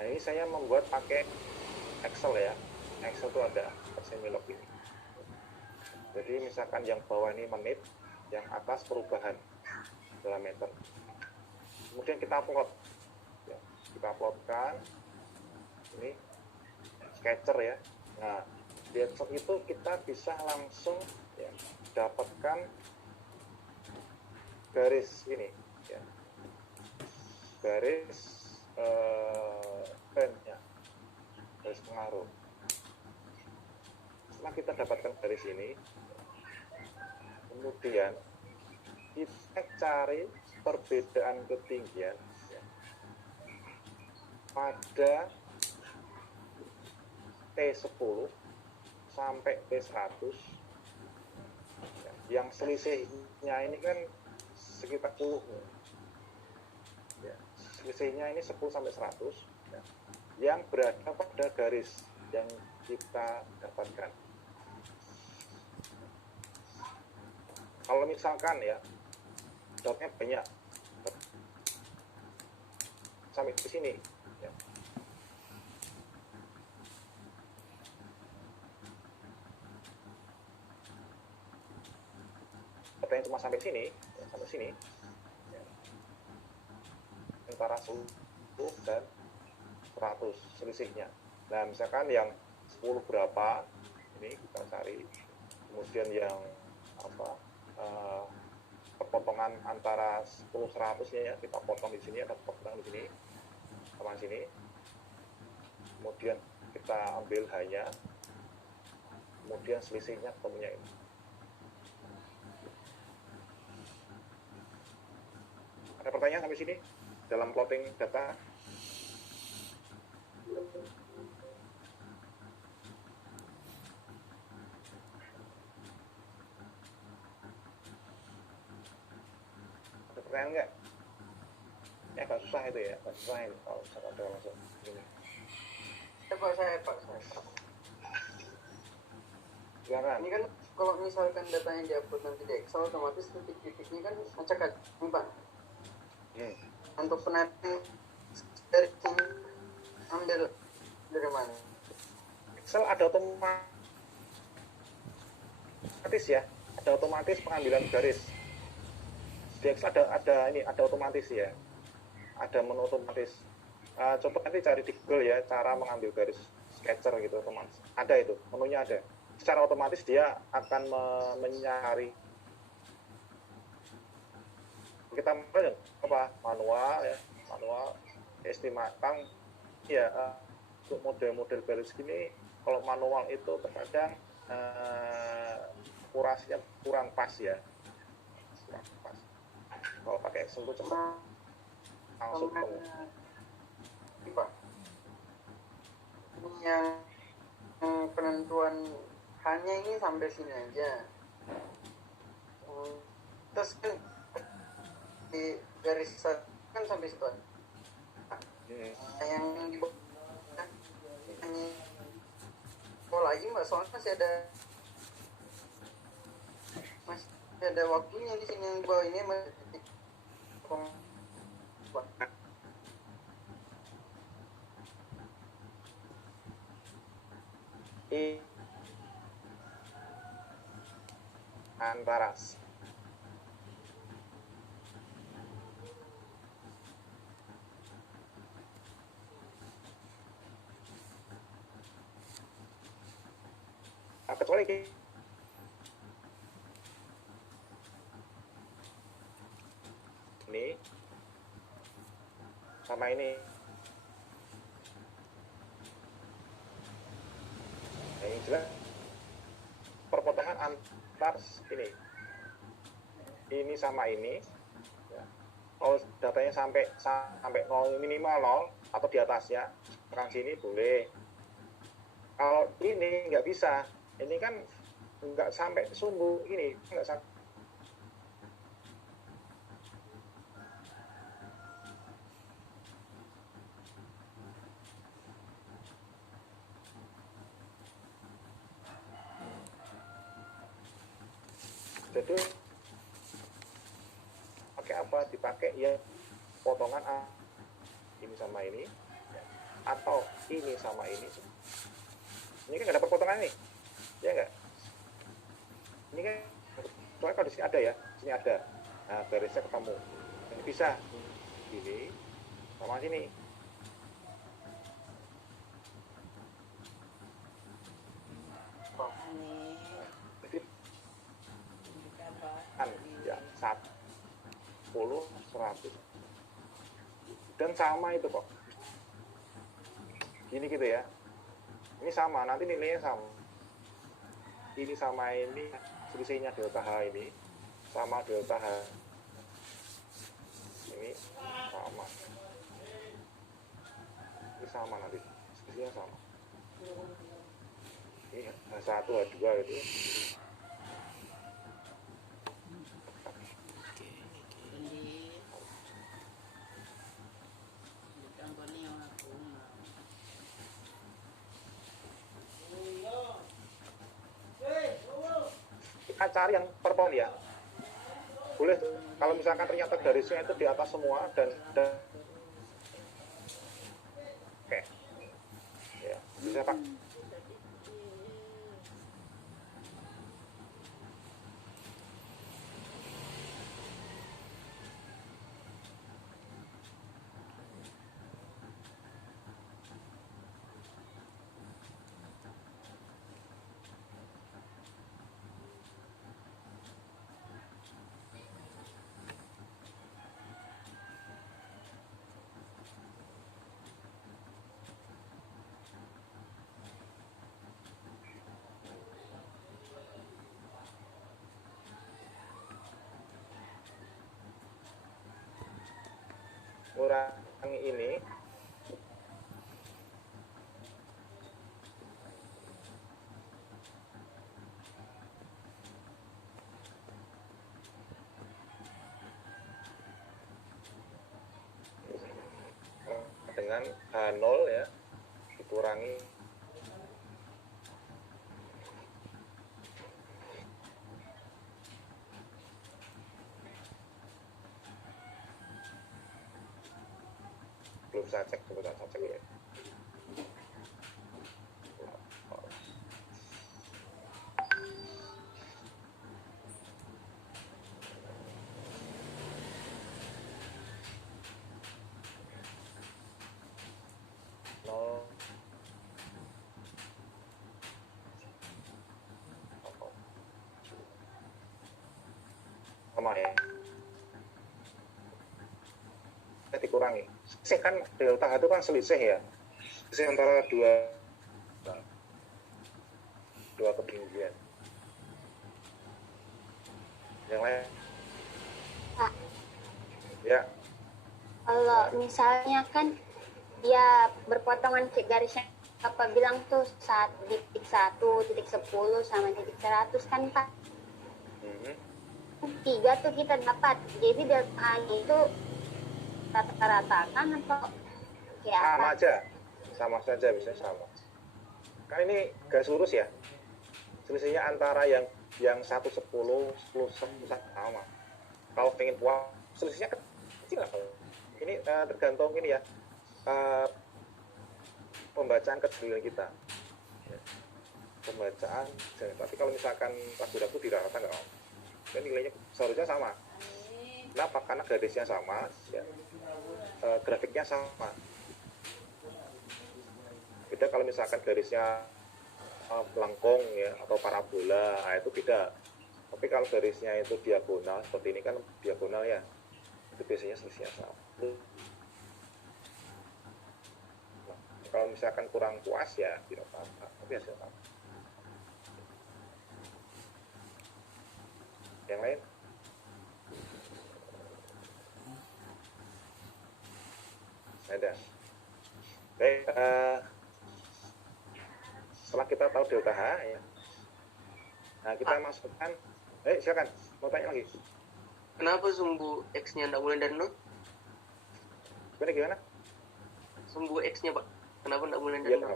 Nah, ini saya membuat pakai Excel ya. Excel itu ada Semilog ini. Jadi misalkan yang bawah ini menit, yang atas perubahan dalam meter. Kemudian kita upload. Ya, kita uploadkan. Ini sketcher ya. Nah, di Excel itu kita bisa langsung ya, dapatkan garis ini. Ya. Garis trend ya. Garis pengaruh. Setelah kita dapatkan garis ini, kemudian kita cari perbedaan ketinggian ya, pada T10 sampai T100 ya, yang selisihnya ini kan sekitar 10 ya, selisihnya ini 10 sampai 100 ya, yang berada pada garis yang kita dapatkan. Kalau misalkan ya dotnya banyak sampai ke sini ya. Dotnya cuma sampai sini ya, sampai sini ya. Antara 10 dan 100 selisihnya. Nah misalkan yang 10 berapa ini kita cari, kemudian yang apa perpotongan antara 10-100 ya, kita potong di sini, ada potong di sini sama sini, kemudian kita ambil hanya, kemudian selisihnya ketemunya ini. Ada pertanyaan sampai sini dalam plotting data? Ada pertanyaan nggak? Ya agak susah itu ya, agak susah ini kalau misalkan ada langsung ini. Saya Pak. Silakan. Ini kan kalau misalkan datanya diupload nanti di Excel, otomatis titik-titiknya kan acak nih Pak. Untuk penarikan dari sini ambil dari mana? Excel ada otomatis ya, ada otomatis pengambilan garis. Di Excel ada otomatis ya, ada menu otomatis. Coba nanti cari di Google ya, cara mengambil garis sketcher gitu otomatis. Ada itu, menunya ada. Secara otomatis dia akan mencari. Kita manual ya, manual estimasi ya, untuk model-model garis gini kalau manual itu terkadang akurasinya kurang pas ya, kurang pas. Kalau pakai Excel itu cepat langsung ketemu. Pak, ini yang penentuan hanya ini sampai sini aja. Terus kan di garis kan sampai situ. Yang di bawah hanya lagi Mbak, soalnya masih ada waktunya di sini. Yang bawah ini masih antara kecuali ini sama ini. Nah, ini jelas perpotongan antar ini sama ini ya. Kalau datanya sampai 0 minimal 0 atau di atasnya kan sini boleh. Kalau ini nggak bisa, ini kan nggak sampai sumbu ini, nggak sampai. Jadi pakai apa? Dipakai ya potongan ini sama ini ya. atau ini sama ini kan nggak ada perpotongan nih, ya nggak? Ini kan soalnya kalau di sini ada ya, sini ada, nah garisnya ketemu, ini bisa ini sama sini. Jadi kan ya 10, 100 dan sama itu kok. Gini gitu ya. Ini sama, nanti nilainya sama. Ini sama ini, selisihnya delta H ini sama delta H ini sama. Ini sama nanti, selisihnya sama. Ini H1, H2 gitu. Kita cari yang per pohon ya. Boleh kalau misalkan ternyata garisnya itu di atas semua dan oke. Ya, bisa Pak. Kurangi ini dengan H0 ya dikurangi belum saya cek, sebentar saya cek ya. Nol sama ya. Dikurangi. Selisih kan delta itu kan selisih ya. Selisih antara dua ketinggian. Yang lain? Pak, Ya. kalau misalnya kan dia berpotongan garisnya apa bilang tuh 1.1, 10 sama 100 kan Pak. 3 tuh kita dapat. Jadi delta H-nya itu rata-rata kan atau kayak Sama apa? aja. Sama saja bisa sama. Kan ini garis lurus ya. Selisihnya antara yang 1, 10, 10 sama. Kalau pengen puas, selisihnya kecil lah. Ini tergantung ini ya. Pembacaan kejelian kita. Pembacaan, tapi kalau misalkan ragu-ragu di rata nggak mau. Dan nilainya seharusnya sama. Kenapa? Karena garisnya sama, ya. Grafiknya sama. Beda kalau misalkan garisnya melengkung ya atau parabola, nah itu beda. Tapi kalau garisnya itu diagonal seperti ini kan diagonal ya, itu biasanya selisihnya sama. Nah, kalau misalkan kurang puas ya tidak apa-apa, tapi hasilnya sama. Yang lain? Ada. Baik, setelah kita tahu delta H ya, nah kita masukkan, silakan mau tanya lagi. Kenapa sumbu X-nya tidak mulai dari 0? Gimana? Sumbu X-nya Pak, kenapa tidak mulai dari 0?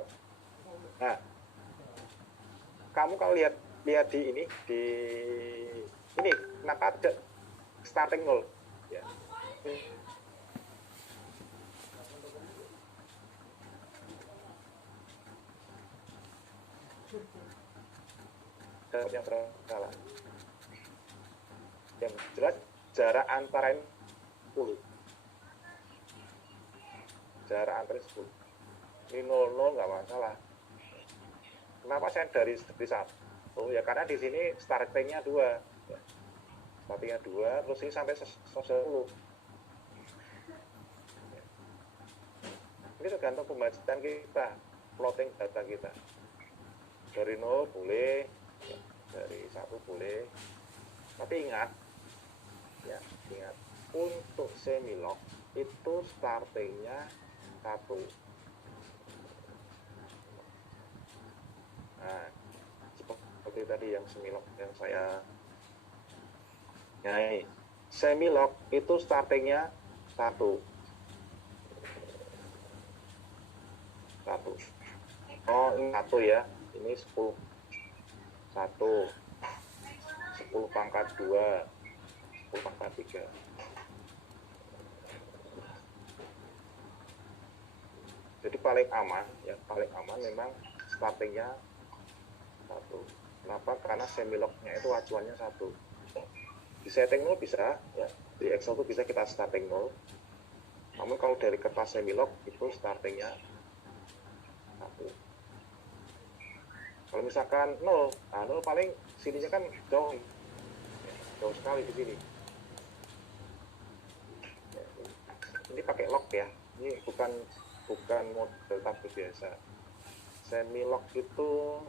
Nah, kamu kalau lihat di ini kenapa ada starting 0 ya? dapatnya berapa. Yang jelas jarak antara ini 10. Jarak antara 10. Ini 00 nggak masalah. Kenapa saya dari 1? Ya karena di sini startingnya 2. Startingnya 2, terus ini sampai 10. Ini tergantung pembacaan kita, plotting data kita. Dari 0 boleh, ya, dari 1 boleh. Tapi ingat, untuk semilog itu startingnya 1. Nah, seperti tadi yang semilog yang saya. Nah, ini semilog itu startingnya 1. Oh, ini 1 ya. Ini 10. 1. 10 pangkat 2. 10 pangkat 3. Jadi paling aman memang startingnya 1. Kenapa? Karena semilognya itu acuannya 1. Di setting 0 bisa, ya. Di Excel itu bisa kita starting 0. Namun kalau dari kertas semilog itu startingnya 1. Kalau misalkan 0, nah 0 paling sininya kan jauh sekali di sini. Ini pakai lock ya. Ini bukan model tabel biasa. Semilog itu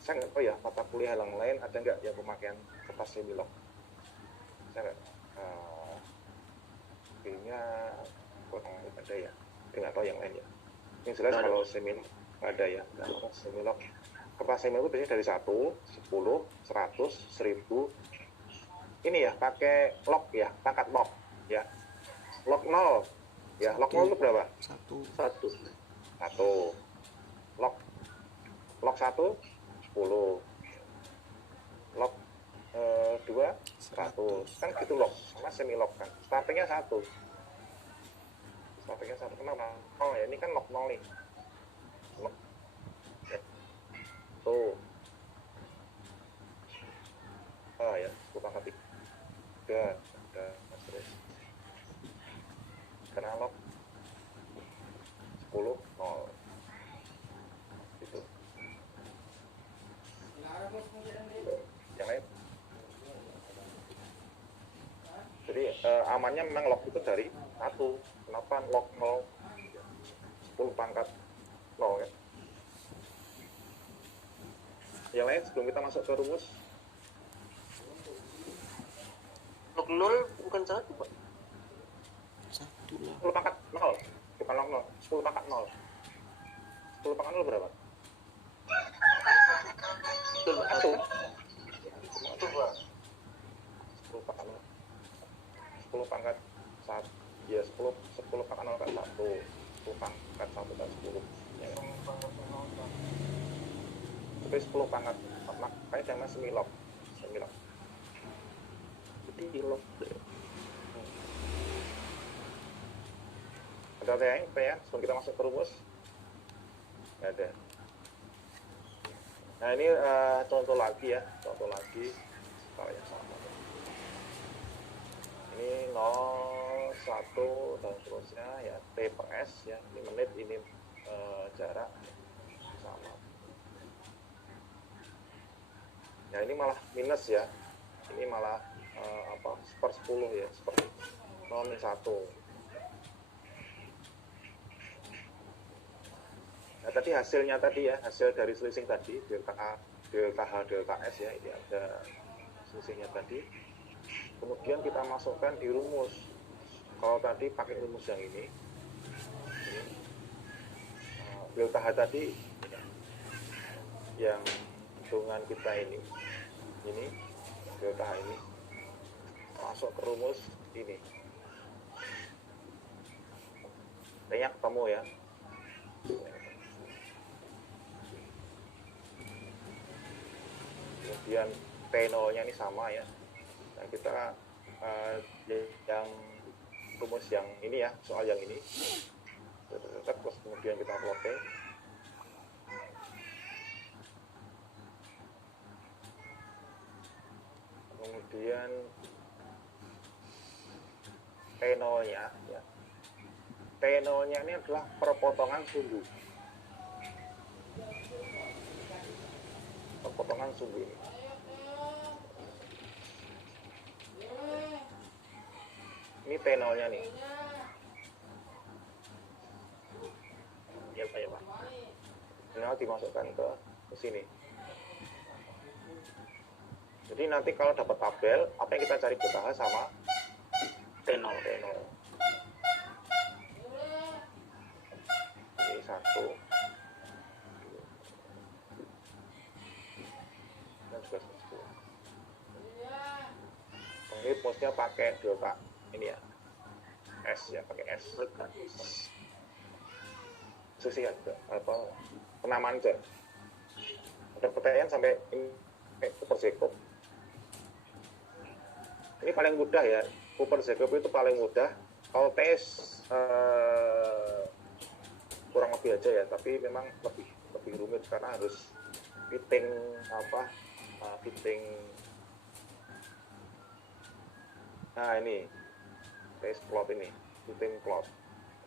saya nggak tahu ya mata kuliah yang lain ada nggak yang pemakaian kertas semilog. Saya nggak kayaknya kurang ada ya. Nggak tahu yang lain ya. Yang jelas kalau semilog nggak ada ya. Nah, semilog kertas semilog itu biasanya dari 1, 10, 100, 1000. Ini ya pakai lock ya, pangkat lock ya. Lock 0 ya, lock 0 itu berapa? 1. 1. Lock 1 10. Lock 2 100. Kan gitu lock, sama semi lock kan. Startingnya 1. Kenapa? Oh ya, ini kan lock 0 nih. Lock. Ya. Tuh. Ya, 10 pangkat 3. Udah, terus. Karena lock 10 0. Gitu. Yang lain. Jadi amannya memang lock itu dari 1. Kenapa lock 0? 10 pangkat 0 ya. Yang lain sebelum kita masuk ke rumus. Log 0 bukan 1, Pak. 1 lah. 10 pangkat 0. Bukan log 0. 10 pangkat 0. 10 pangkat 0 berapa? 1. 10 pangkat 0. 10 pangkat 1. Ya 10 pangkat 0 kan 1. 10 pangkat 1 kan 10. Ya. Tapi 10 pangkat 4 makanya jangan semilog. Jadi log. Ada yang ya? Sebelum kita masuk ke rumus. Nggak ada. Nah ini contoh lagi ya. Kalau yang sama. Ini 0, 1 dan seterusnya ya. T per S ya. Ini menit, ini jarak sama. Ya ini malah minus ya. Ini malah per 10 ya. Seperti 0 1. Nah tadi hasilnya tadi ya, hasil dari selisih tadi delta A, delta H, delta S ya, ini ada selisihnya tadi. Kemudian kita masukkan di rumus. Kalau tadi pakai rumus yang ini delta H tadi yang hitungan kita ini delta H ini masuk ke rumus ini. T-nya ketemu ya. Kemudian T0-nya ini sama ya. Nah, kita yang rumus yang ini ya, soal yang ini. Terus kemudian kita plotting. kemudian T0-nya ya. T0-nya ini adalah perpotongan sumbu. Perpotongan sumbu ini. Ini T0-nya nih. Ya Pak, ya Pak. T0 dimasukkan ke sini. Jadi nanti kalau dapat tabel, apa yang kita cari BKH sama T0. Ini 1. Dan juga 1. Ini posnya pakai delta. Ini ya. S ya, pakai S. Susi ada apa penamaan aja. Ada pertanyaan sampai ini Cooper Jacob. Ini paling mudah ya. Cooper Jacob itu paling mudah. Kalau tes kurang lebih aja ya, tapi memang lebih rumit karena harus fitting fitting. Nah ini tes plot ini, fitting plot.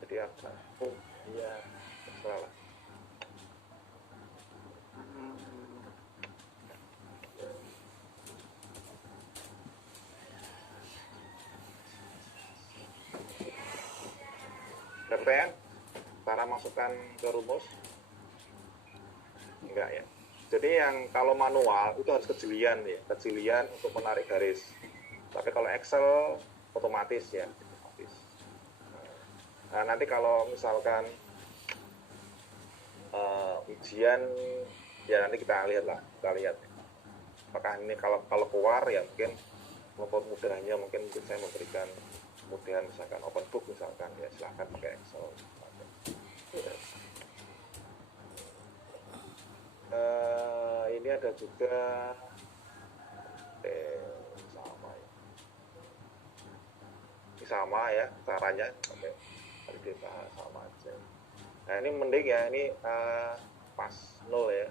Jadi apa? Iya, salah. Pertanyaan? Cara masukkan ke rumus? Enggak ya. Jadi yang kalau manual itu harus kejelian ya, kejelian untuk menarik garis. Tapi kalau Excel otomatis ya, otomatis. Nah, nanti kalau misalkan ujian ya nanti kita lihat. Apakah ini kalau keluar ya mungkin mudah-mudahnya mungkin saya memberikan kemudian misalkan open book misalkan ya silahkan pakai Excel. Ini ada juga sama ya caranya tadi dibahas sama aja. Nah ini mending ya ini pas 0 ya.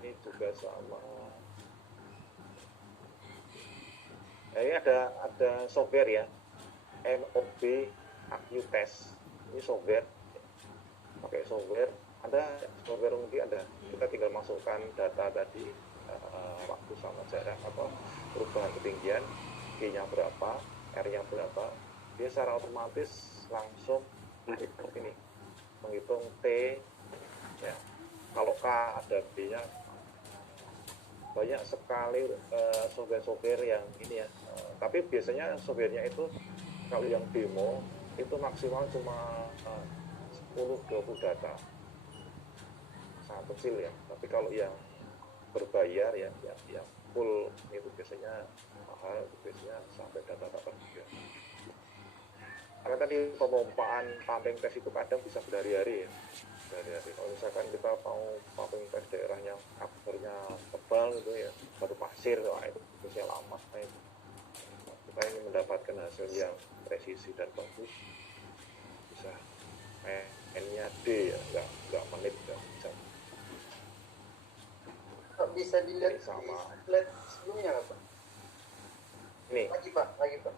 Ini juga sama. Nah, ini ada software ya, MOB AQ Test. Ini software, pakai software. Ada software mungkin ada. Kita tinggal masukkan data tadi, waktu sama jarak atau perubahan ketinggian, G-nya berapa, R-nya berapa. Dia secara otomatis langsung menghitung T. Ya. Kalau K ada B-nya. Banyak sekali software-software yang ini ya. Tapi biasanya softwarenya itu kalau yang demo itu maksimal cuma 10-20 data. Sangat kecil ya. Tapi kalau yang berbayar ya yang full itu biasanya mahal, itu biasanya sampai data-data juga. Karena tadi pemompaan pumping test itu kadang bisa berhari-hari ya. Kalau misalkan kita mau pumping test daerah yang akurnya tebal gitu ya, batu pasir, itu biasanya lama. Kita ingin mendapatkan hasil yang presisi dan bagus, bisa N-nya D ya, nggak menit, nggak bisa. Bisa dilihat sama slide sebelumnya nggak Pak? Ini. Lagi Pak.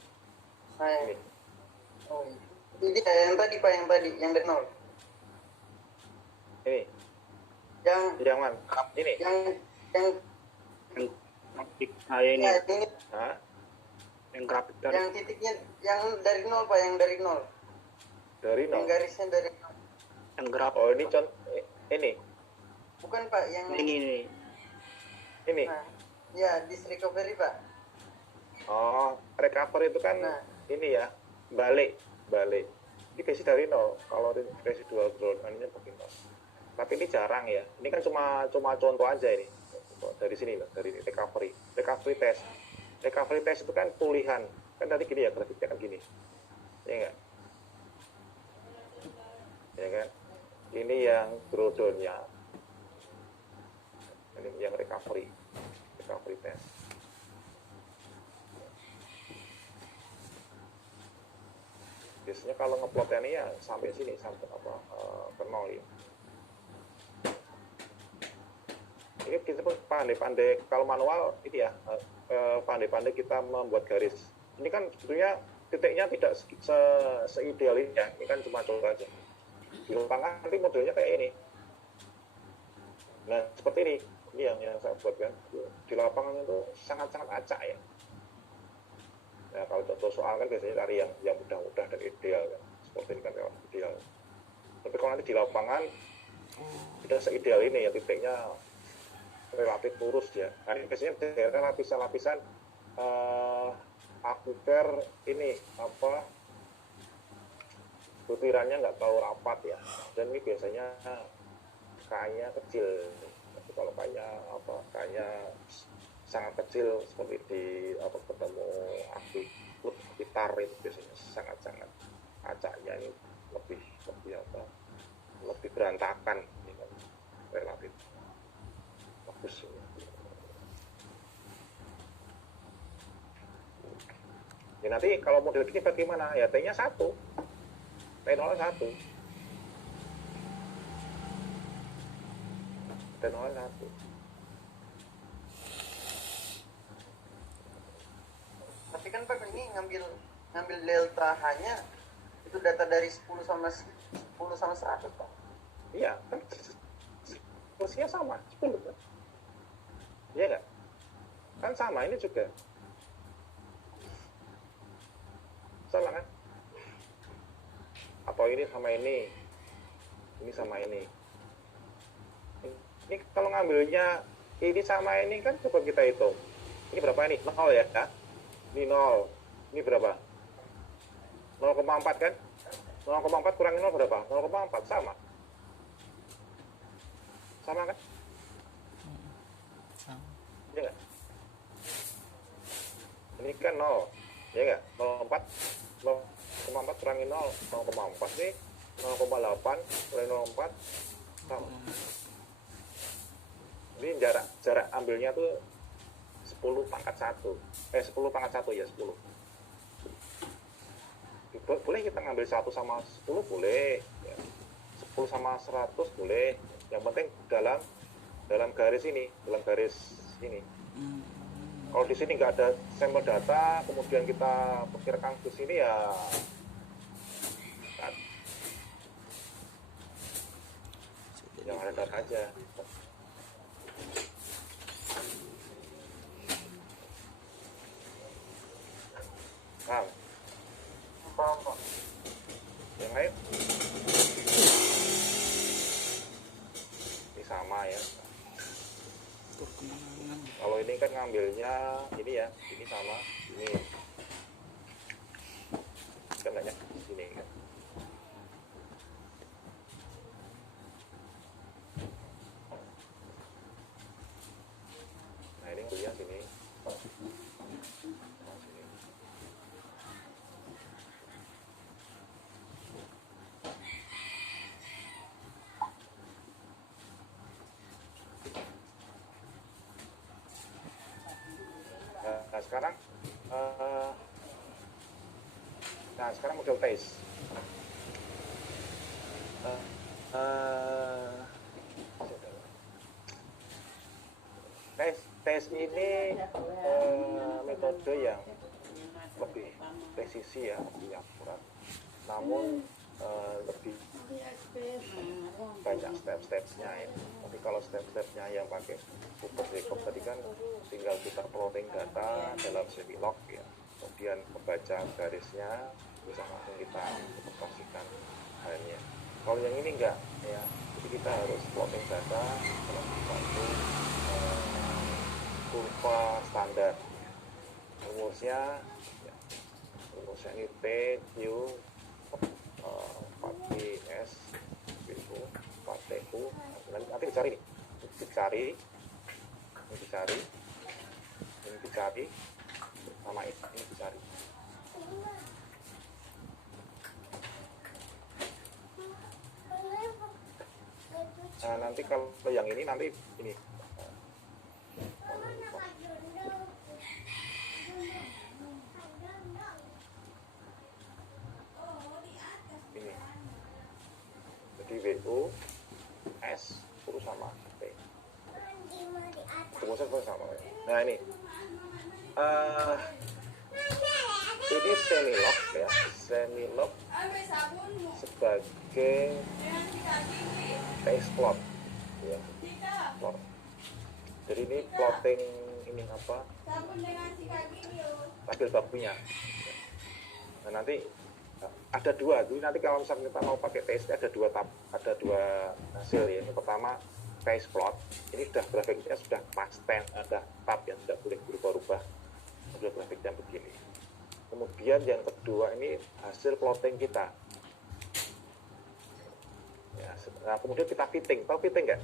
Nah, ini. Oh, ini yang tadi Pak, yang dari 0. Ini. Yang mana? Ini. Yang grafik saya ini. ya, ini Hah? Yang grafik tadi. yang titiknya yang dari 0 Pak, yang dari 0. Dari Yang 0. garisnya dari 0. Yang grafik. Oh ini ini. Bukan Pak, yang Ini. Nah, ya dis recovery Pak. Oh, recover itu kan ini ya, balik. Ini basic dari 0. Kalau residual drawdown-nya begini. Tapi ini jarang ya. Ini kan cuma contoh aja ini. Dari sini loh, dari recovery test. Recovery test itu kan pulihan. Kan tadi gini ya, grafiknya kan gini. Ya enggak? Ya kan? Ini yang drawdown-nya. Ini yang recovery test. Biasanya kalau ngeplotnya ini ya sampai sini, sampai ke 0 ya. Ini kita pandai-pandai, kalau manual ini ya, pandai-pandai kita membuat garis. Ini kan sebetulnya titiknya tidak seideal ini ya, ini kan cuma coba aja. Di lapangan nanti modelnya kayak ini. Nah seperti ini yang saya buat kan. Di lapangan itu sangat-sangat acak ya. Nah kalau contoh soal kan biasanya cari yang mudah-mudah dan ideal kan. Seperti ini kan relatif ideal. Tapi kalau nanti di lapangan tidak seideal ini ya, titiknya relatif lurus ya. Nah, ini biasanya daerah lapisan-lapisan akufer ini apa butirannya nggak terlalu rapat ya. Dan ini biasanya kayaknya kecil. Tapi kalau kayaknya sangat kecil seperti di ketemu akuitar itu biasanya sangat-sangat acaknya ini lebih berantakan ini kan, relatif bagus ini. Ya nanti kalau model gini bagaimana ya, T-nya 1, T0 1, T0 1. Tapi kan Pak ini ngambil delta H-nya itu data dari 10 sama 100 Pak. Iya kan kursinya sama 10 kan, iya nggak kan sama ini juga sama kan, atau ini sama ini sama ini kalau ngambilnya ini sama ini kan coba kita hitung ini berapa ini 0 ya, ini 0, ini berapa 0,4 kan, 0,4 kurangi 0 berapa, 0,4 sama kan? Sama. Iya nggak? Ini kan 0, ya nggak? 0,4 kurangi 0, 0,4 nih, 0,8 kurangi 0,4 sama. Ini jarak ambilnya tuh 10 pangkat 1, 10 pangkat 1 ya 10. Boleh kita ngambil 1 sama 10 boleh, ya. 10 sama 100 boleh. Yang penting dalam garis ini. Kalau di sini nggak ada sampel data, kemudian kita perkirakan ke sini ya, yang ada data aja. Paham? Paham Pak. Yang lain? Sama ya. Kalau ini kan ngambilnya ini ya, ini sama ini kan banyak sini kan. Nah ini kuliah sini. Nah sekarang model tes. Tes ini metode yang lebih presisi ya, lebih akurat. Namun lebih banyak step-stepnya ya. Tapi kalau step-stepnya yang pakai super Jacob tadi kan tinggal kita plotting data dalam semilog ya, kemudian membaca garisnya bisa langsung kita interpretasikan halnya. Kalau yang ini enggak ya, jadi kita harus plotting data dalam suatu kurva standar. Rumusnya ini P, Q, 4PS itu 4TU. Nanti dicari nih, ini dicari sama ini dicari. Nah nanti kalau yang ini nanti ini jadi WO S 10 sama P. rumusnya sama. Nah ini semi lock ya, semi lock sebagai base plot ya, plot. Jadi ini plotting ini apa, tabel bakunya. Nah nanti ada dua, jadi nanti kalau misalnya kita mau pakai TSP ada dua hasil ya. Yang pertama phase plot, ini sudah grafiknya sudah pasten, ada tab yang tidak boleh berubah-ubah, sudah grafiknya begini. Kemudian yang kedua ini hasil plotting kita ya. Nah kemudian kita fitting, tahu fitting nggak?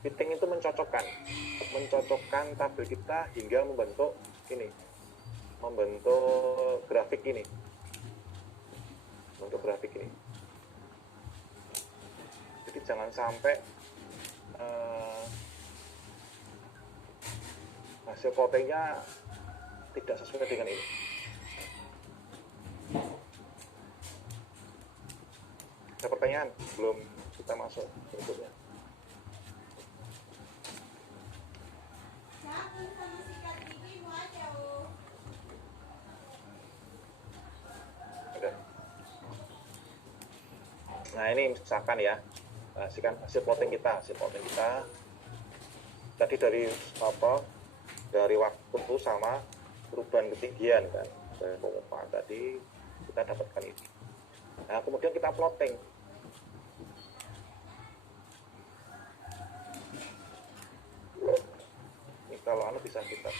Fitting itu mencocokkan tabel kita hingga membentuk ini, membentuk grafik ini, jadi jangan sampai hasil plottingnya tidak sesuai dengan ini. Ada pertanyaan belum kita masuk berikutnya? Udah. Nah ini misalkan ya, hasil plotting kita tadi dari apa, dari waktu sama perubahan ketinggian kan, dari pengumpahan tadi kita dapatkan ini. Nah kemudian kita plotting. Ini kalau bisa kita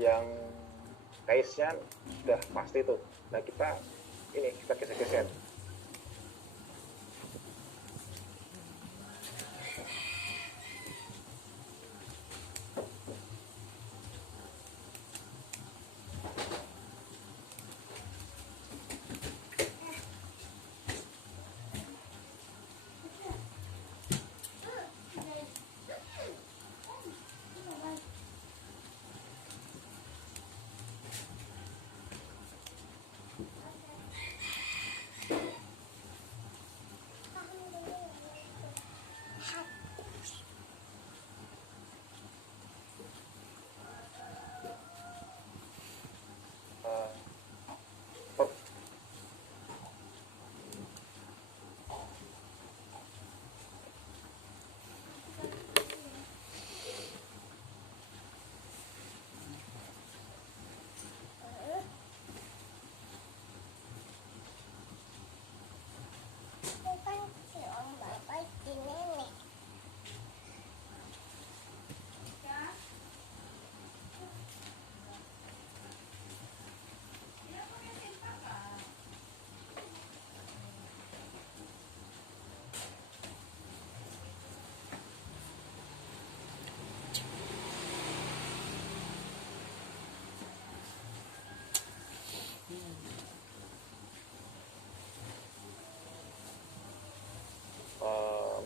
yang case-nya sudah pasti tuh. Nah kita geser-geser.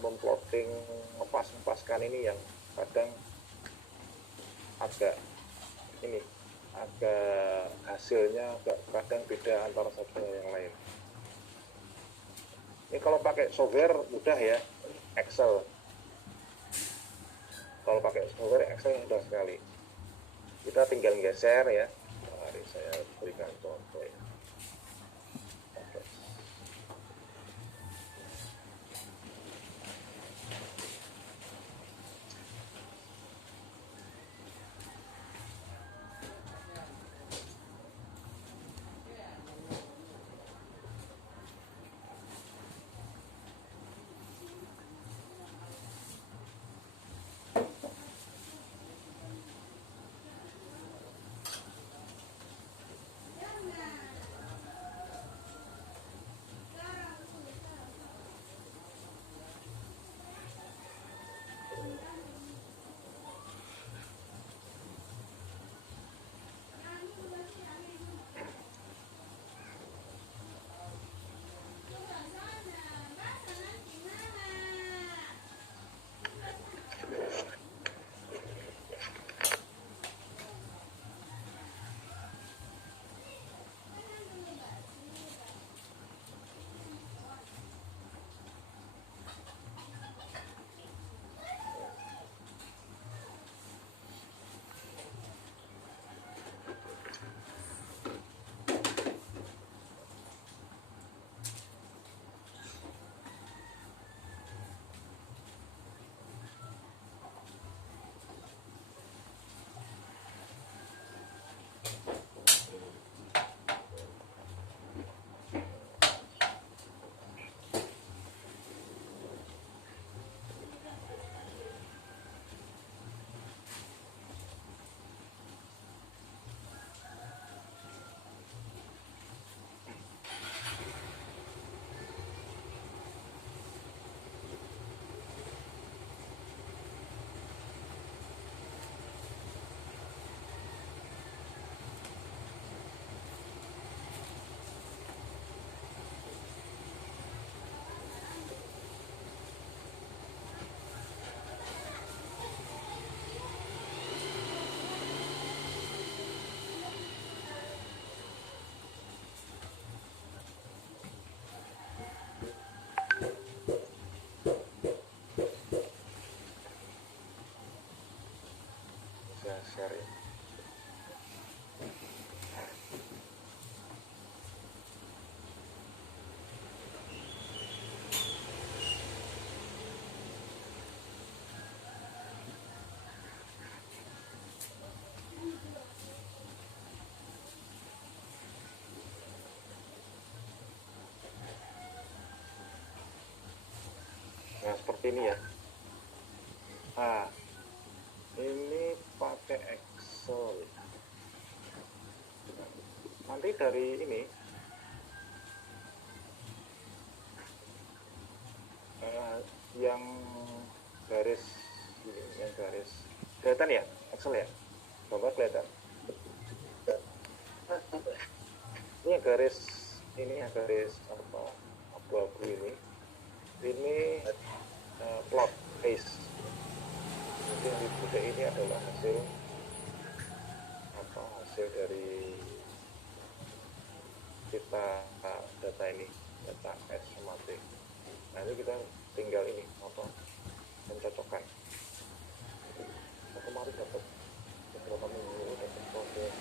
Memplotting, ngepaskan ini yang kadang agak hasilnya kadang beda antara satu dengan yang lain. Ini kalau pakai software mudah ya, Excel. Kalau pakai software Excel mudah sekali. Kita tinggal geser ya. Mari saya berikan contoh ya. share ya. Nah, seperti ini ya. Nah, ini pakai Excel. Nanti dari ini yang garis ini, yang garis kelihatan ya, Excel ya, coba kelihatan. Ini yang garis ini, yang garis apa, abu-abu ini plot case. Jadi yang dibuka ini adalah hasil dari kita data ini, data S sama T. Nah ini kita tinggal ini mencocokkan. Kemarin dapat beberapa minggu dapat proses